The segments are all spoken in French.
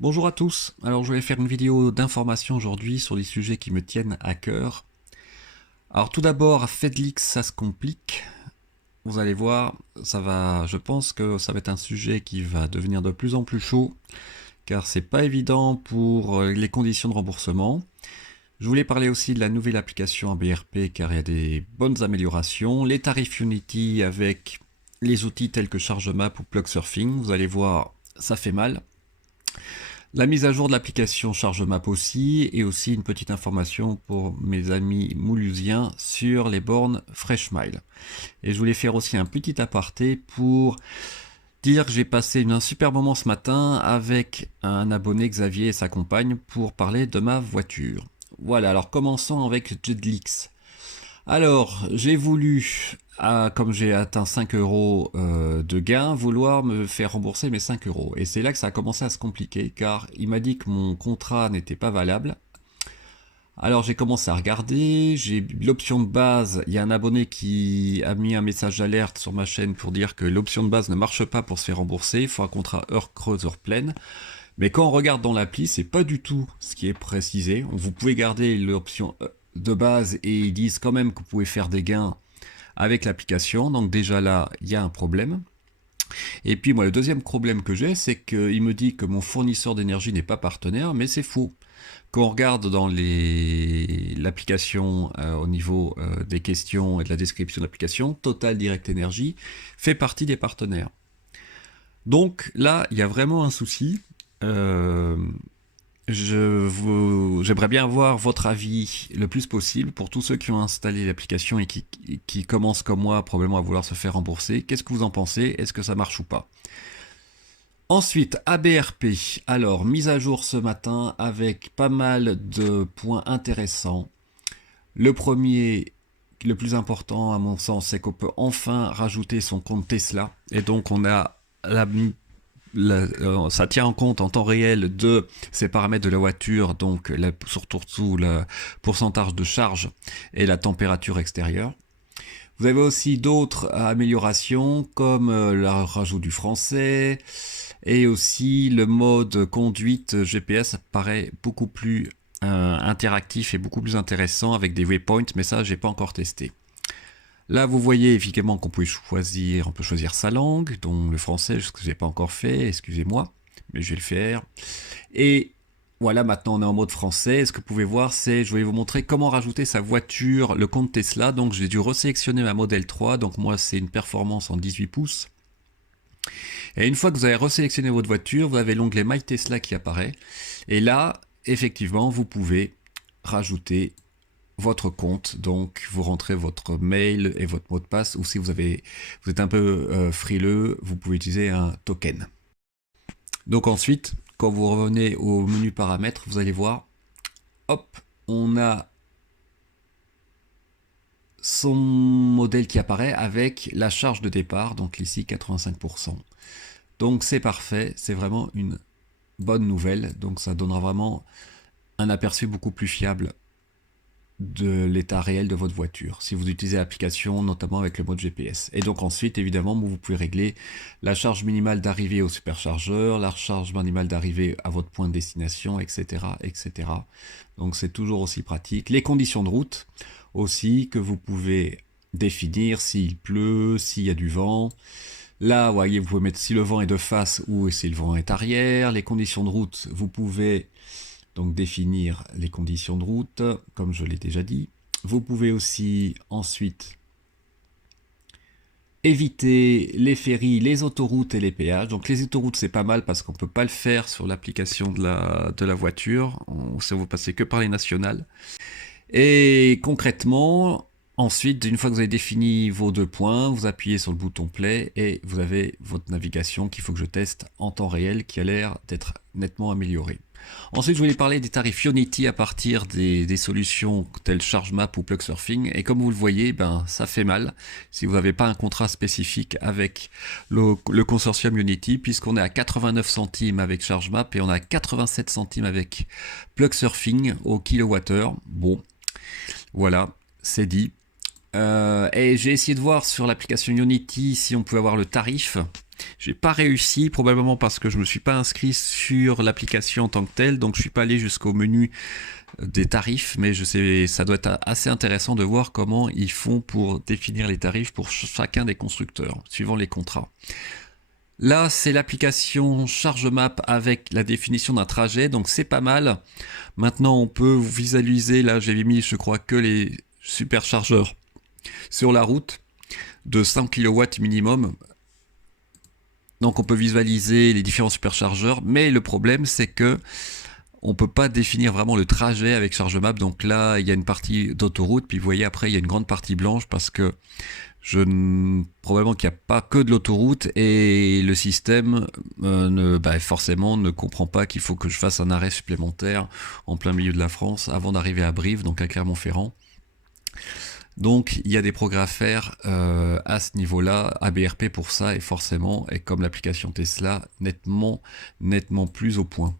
Bonjour à tous, alors je vais faire une vidéo d'information aujourd'hui sur des sujets qui me tiennent à cœur. Alors tout d'abord, Fedlix, ça se complique. Vous allez voir, je pense que ça va être un sujet qui va devenir de plus en plus chaud, car c'est pas évident pour les conditions de remboursement. Je voulais parler aussi de la nouvelle application ABRP, car il y a des bonnes améliorations. Les tarifs Unity avec les outils tels que ChargeMap ou PlugSurfing, vous allez voir, ça fait mal. La mise à jour de l'application ChargeMap aussi, et aussi une petite information pour mes amis moulusiens sur les bornes Freshmile. Et je voulais faire aussi un petit aparté pour dire que j'ai passé un super moment ce matin avec un abonné Xavier et sa compagne pour parler de ma voiture. Voilà, alors commençons avec Jedlix. Alors, j'ai voulu, comme j'ai atteint 5 euros de gain, vouloir me faire rembourser mes 5 euros. Et c'est là que ça a commencé à se compliquer, car il m'a dit que mon contrat n'était pas valable. Alors j'ai commencé à regarder, j'ai l'option de base, il y a un abonné qui a mis un message d'alerte sur ma chaîne pour dire que l'option de base ne marche pas pour se faire rembourser, il faut un contrat heure creuse, heure pleine. Mais quand on regarde dans l'appli, c'est pas du tout ce qui est précisé. Vous pouvez garder l'option de base et ils disent quand même que vous pouvez faire des gains avec l'application. Donc déjà là, il y a un problème. Et puis moi, le deuxième problème que j'ai, c'est qu'il me dit que mon fournisseur d'énergie n'est pas partenaire, mais c'est faux. Quand on regarde dans l'application au niveau des questions et de la description de l'application, Total Direct Energy fait partie des partenaires. Donc là, il y a vraiment un souci. Euh, J'aimerais bien avoir votre avis le plus possible pour tous ceux qui ont installé l'application et qui commencent comme moi probablement à vouloir se faire rembourser. Qu'est-ce que vous en pensez? Est-ce que ça marche ou pas? Ensuite, ABRP. Alors, mise à jour ce matin avec pas mal de points intéressants. Le premier, le plus important à mon sens, c'est qu'on peut enfin rajouter son compte Tesla. Et donc, on a ça tient en compte en temps réel de ces paramètres de la voiture, donc surtout le pourcentage de charge et la température extérieure. Vous avez aussi d'autres améliorations comme le rajout du français et aussi le mode conduite GPS paraît beaucoup plus interactif et beaucoup plus intéressant avec des waypoints, mais ça j'ai pas encore testé. Là, vous voyez évidemment qu'on peut choisir sa langue, dont le français, ce que j'ai pas encore fait, excusez-moi, mais je vais le faire. Et voilà, maintenant on est en mode français. Ce que vous pouvez voir, c'est, je vais vous montrer comment rajouter sa voiture, le compte Tesla. Donc j'ai dû resélectionner ma Model 3, donc moi c'est une performance en 18 pouces. Et une fois que vous avez resélectionné votre voiture, vous avez l'onglet My Tesla qui apparaît. Et là, effectivement, vous pouvez rajouter votre compte, donc vous rentrez votre mail et votre mot de passe, ou si vous êtes un peu frileux, vous pouvez utiliser un token. Donc ensuite, quand vous revenez au menu paramètres, vous allez voir, hop, on a son modèle qui apparaît avec la charge de départ, donc ici 85%. Donc c'est parfait, c'est vraiment une bonne nouvelle, donc ça donnera vraiment un aperçu beaucoup plus fiable de l'état réel de votre voiture, si vous utilisez l'application, notamment avec le mode GPS. Et donc ensuite, évidemment, vous pouvez régler la charge minimale d'arrivée au superchargeur, la charge minimale d'arrivée à votre point de destination, etc. etc. Donc c'est toujours aussi pratique. Les conditions de route aussi, que vous pouvez définir s'il pleut, s'il y a du vent. Là, vous voyez, vous pouvez mettre si le vent est de face ou si le vent est arrière. Les conditions de route, vous pouvez donc définir les conditions de route, comme je l'ai déjà dit. Vous pouvez aussi ensuite éviter les ferries, les autoroutes et les péages. Donc les autoroutes c'est pas mal parce qu'on peut pas le faire sur l'application de la voiture. Ça vous passez que par les nationales. Et concrètement, ensuite, une fois que vous avez défini vos deux points, vous appuyez sur le bouton play et vous avez votre navigation qu'il faut que je teste en temps réel qui a l'air d'être nettement améliorée. Ensuite, je voulais parler des tarifs Unity à partir des solutions telles ChargeMap ou PlugSurfing. Et comme vous le voyez, ben, ça fait mal si vous n'avez pas un contrat spécifique avec le consortium Unity, puisqu'on est à 89 centimes avec ChargeMap et on est à 87 centimes avec PlugSurfing au kilowattheure. Bon, voilà, c'est dit. Et j'ai essayé de voir sur l'application Unity si on pouvait avoir le tarif. J'ai pas réussi, probablement parce que je me suis pas inscrit sur l'application en tant que telle, donc je suis pas allé jusqu'au menu des tarifs, mais je sais, ça doit être assez intéressant de voir comment ils font pour définir les tarifs pour chacun des constructeurs, suivant les contrats. Là, c'est l'application ChargeMap avec la définition d'un trajet, donc c'est pas mal. Maintenant, on peut visualiser, là j'ai mis je crois que les superchargeurs sur la route de 100 kW minimum. Donc on peut visualiser les différents superchargeurs, mais le problème c'est que on peut pas définir vraiment le trajet avec ChargeMap. Donc là, il y a une partie d'autoroute, puis vous voyez après il y a une grande partie blanche parce que probablement qu'il n'y a pas que de l'autoroute et le système forcément ne comprend pas qu'il faut que je fasse un arrêt supplémentaire en plein milieu de la France avant d'arriver à Brive, donc à Clermont-Ferrand. Donc il y a des progrès à faire à ce niveau-là, ABRP pour ça, et forcément, et comme l'application Tesla, nettement plus au point.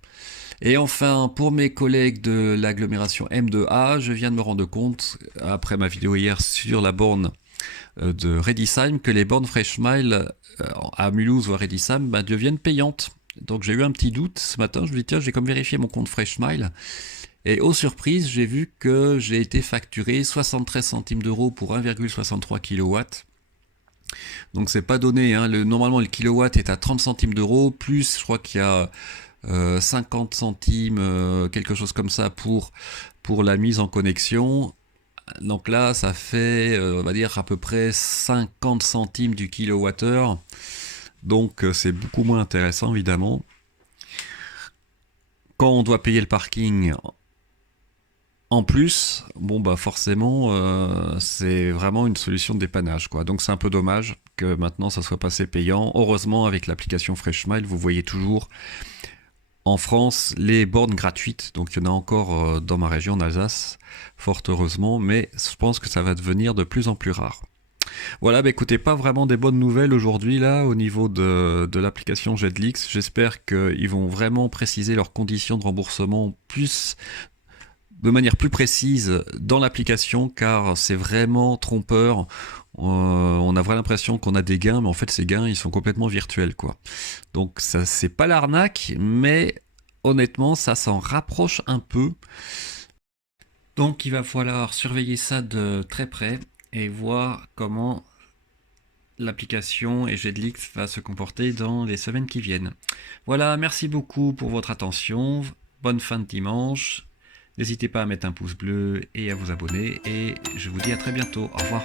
Et enfin, pour mes collègues de l'agglomération M2A, je viens de me rendre compte, après ma vidéo hier sur la borne de Redisheim, que les bornes Freshmile à Mulhouse ou à Redisheim deviennent payantes. Donc j'ai eu un petit doute ce matin, je me dis tiens, j'ai comme vérifié mon compte Freshmile. Et aux surprises, j'ai vu que j'ai été facturé 73 centimes d'euros pour 1,63 kW. Donc c'est pas donné, hein. Normalement le kilowatt est à 30 centimes d'euros, plus je crois qu'il y a 50 centimes, quelque chose comme ça pour la mise en connexion. Donc là, ça fait, on va dire, à peu près 50 centimes du kilowattheure. Donc c'est beaucoup moins intéressant, évidemment. Quand on doit payer le parking en plus, bon bah forcément, c'est vraiment une solution de dépannage, quoi. Donc c'est un peu dommage que maintenant ça soit passé payant. Heureusement, avec l'application Freshmile, vous voyez toujours en France les bornes gratuites. Donc il y en a encore dans ma région, en Alsace, fort heureusement, mais je pense que ça va devenir de plus en plus rare. Voilà, bah écoutez, pas vraiment des bonnes nouvelles aujourd'hui là au niveau de l'application Jedlix. J'espère qu'ils vont vraiment préciser leurs conditions de remboursement de manière plus précise dans l'application, car c'est vraiment trompeur. On a vraiment l'impression qu'on a des gains, mais en fait ces gains ils sont complètement virtuels, quoi. Donc ça, c'est pas l'arnaque, mais honnêtement ça s'en rapproche un peu. Donc il va falloir surveiller ça de très près et voir comment l'application et Jedlix va se comporter dans les semaines qui viennent. Voilà, merci beaucoup pour votre attention, bonne fin de dimanche. N'hésitez pas à mettre un pouce bleu et à vous abonner, et je vous dis à très bientôt. Au revoir.